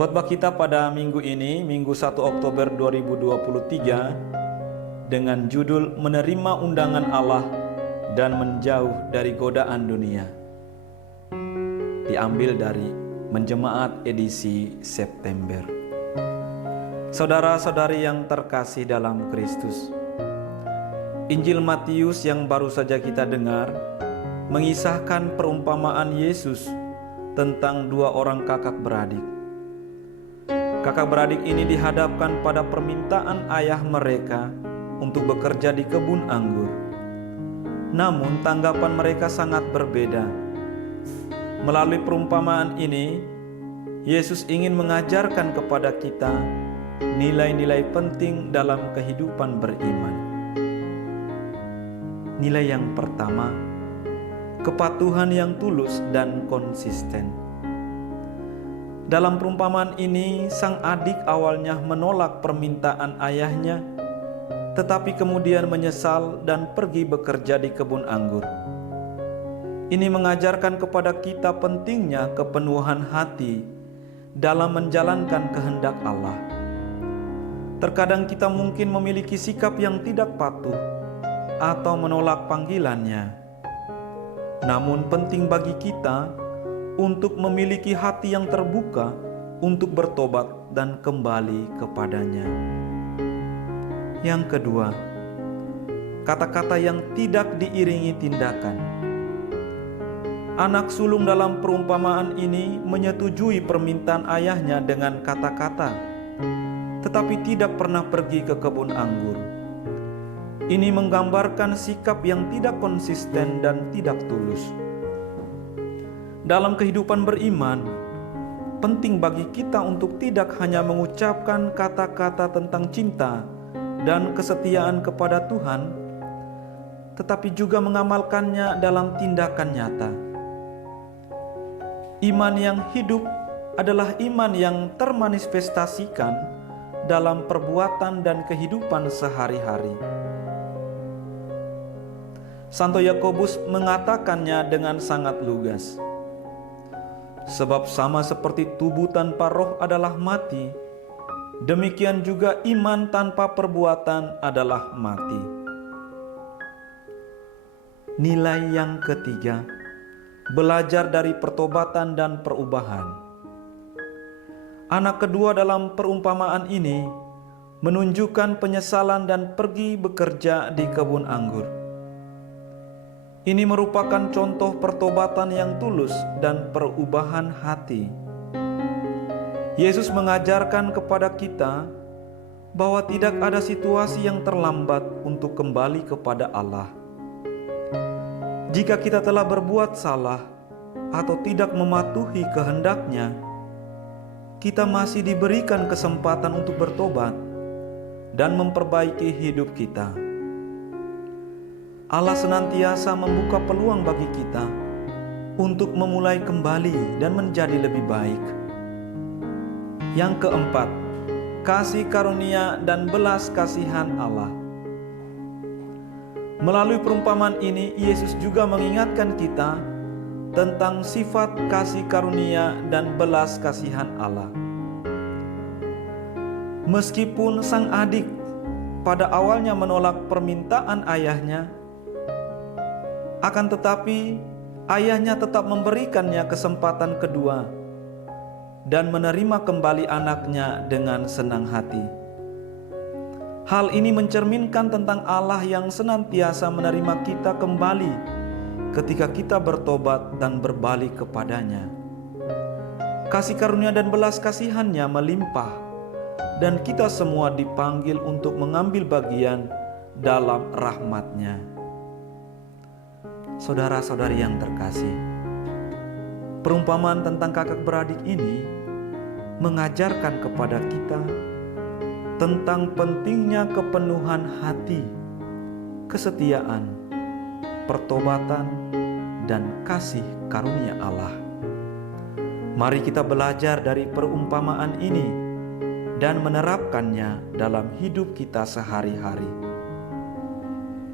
Khotbah kita pada minggu ini, Minggu 1 Oktober 2023, dengan judul Menerima Undangan Allah dan Menjauh dari Godaan Dunia. Diambil dari Menjemaat edisi September. Saudara-saudari yang terkasih dalam Kristus, Injil Matius yang baru saja kita dengar mengisahkan perumpamaan Yesus tentang dua orang kakak beradik. Kakak beradik ini dihadapkan pada permintaan ayah mereka untuk bekerja di kebun anggur. Namun tanggapan mereka sangat berbeda. Melalui perumpamaan ini, Yesus ingin mengajarkan kepada kita nilai-nilai penting dalam kehidupan beriman. Nilai yang pertama, kepatuhan yang tulus dan konsisten. Dalam perumpamaan ini, sang adik awalnya menolak permintaan ayahnya, tetapi kemudian menyesal dan pergi bekerja di kebun anggur. Ini mengajarkan kepada kita pentingnya kepenuhan hati dalam menjalankan kehendak Allah. Terkadang kita mungkin memiliki sikap yang tidak patuh atau menolak panggilannya. Namun penting bagi kita untuk memiliki hati yang terbuka untuk bertobat dan kembali kepadanya. Yang kedua, kata-kata yang tidak diiringi tindakan. Anak sulung dalam perumpamaan ini menyetujui permintaan ayahnya dengan kata-kata, tetapi tidak pernah pergi ke kebun anggur. Ini menggambarkan sikap yang tidak konsisten dan tidak tulus. Dalam kehidupan beriman, penting bagi kita untuk tidak hanya mengucapkan kata-kata tentang cinta dan kesetiaan kepada Tuhan, tetapi juga mengamalkannya dalam tindakan nyata. Iman yang hidup adalah iman yang termanifestasikan dalam perbuatan dan kehidupan sehari-hari. Santo Yakobus mengatakannya dengan sangat lugas. Sebab sama seperti tubuh tanpa roh adalah mati, demikian juga iman tanpa perbuatan adalah mati. Nilai yang ketiga, belajar dari pertobatan dan perubahan. Anak kedua dalam perumpamaan ini menunjukkan penyesalan dan pergi bekerja di kebun anggur. Ini merupakan contoh pertobatan yang tulus dan perubahan hati. Yesus mengajarkan kepada kita bahwa tidak ada situasi yang terlambat untuk kembali kepada Allah. Jika kita telah berbuat salah atau tidak mematuhi kehendak-Nya, kita masih diberikan kesempatan untuk bertobat dan memperbaiki hidup kita. Allah senantiasa membuka peluang bagi kita untuk memulai kembali dan menjadi lebih baik. Yang keempat, kasih karunia dan belas kasihan Allah. Melalui perumpamaan ini, Yesus juga mengingatkan kita tentang sifat kasih karunia dan belas kasihan Allah. Meskipun sang adik pada awalnya menolak permintaan ayahnya, akan tetapi ayahnya tetap memberikannya kesempatan kedua dan menerima kembali anaknya dengan senang hati. Hal ini mencerminkan tentang Allah yang senantiasa menerima kita kembali ketika kita bertobat dan berbalik kepadanya. Kasih karunia dan belas kasihan-Nya melimpah, dan kita semua dipanggil untuk mengambil bagian dalam rahmat-Nya. Saudara-saudari yang terkasih, perumpamaan tentang kakak beradik ini mengajarkan kepada kita tentang pentingnya kepenuhan hati, kesetiaan, pertobatan, dan kasih karunia Allah. Mari kita belajar dari perumpamaan ini dan menerapkannya dalam hidup kita sehari-hari.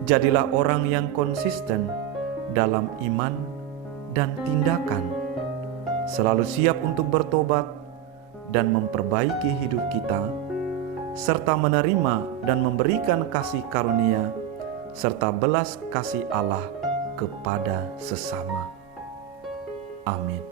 Jadilah orang yang konsisten dalam iman dan tindakan, selalu siap untuk bertobat dan memperbaiki hidup kita, serta menerima dan memberikan kasih karunia serta belas kasih Allah kepada sesama. Amin.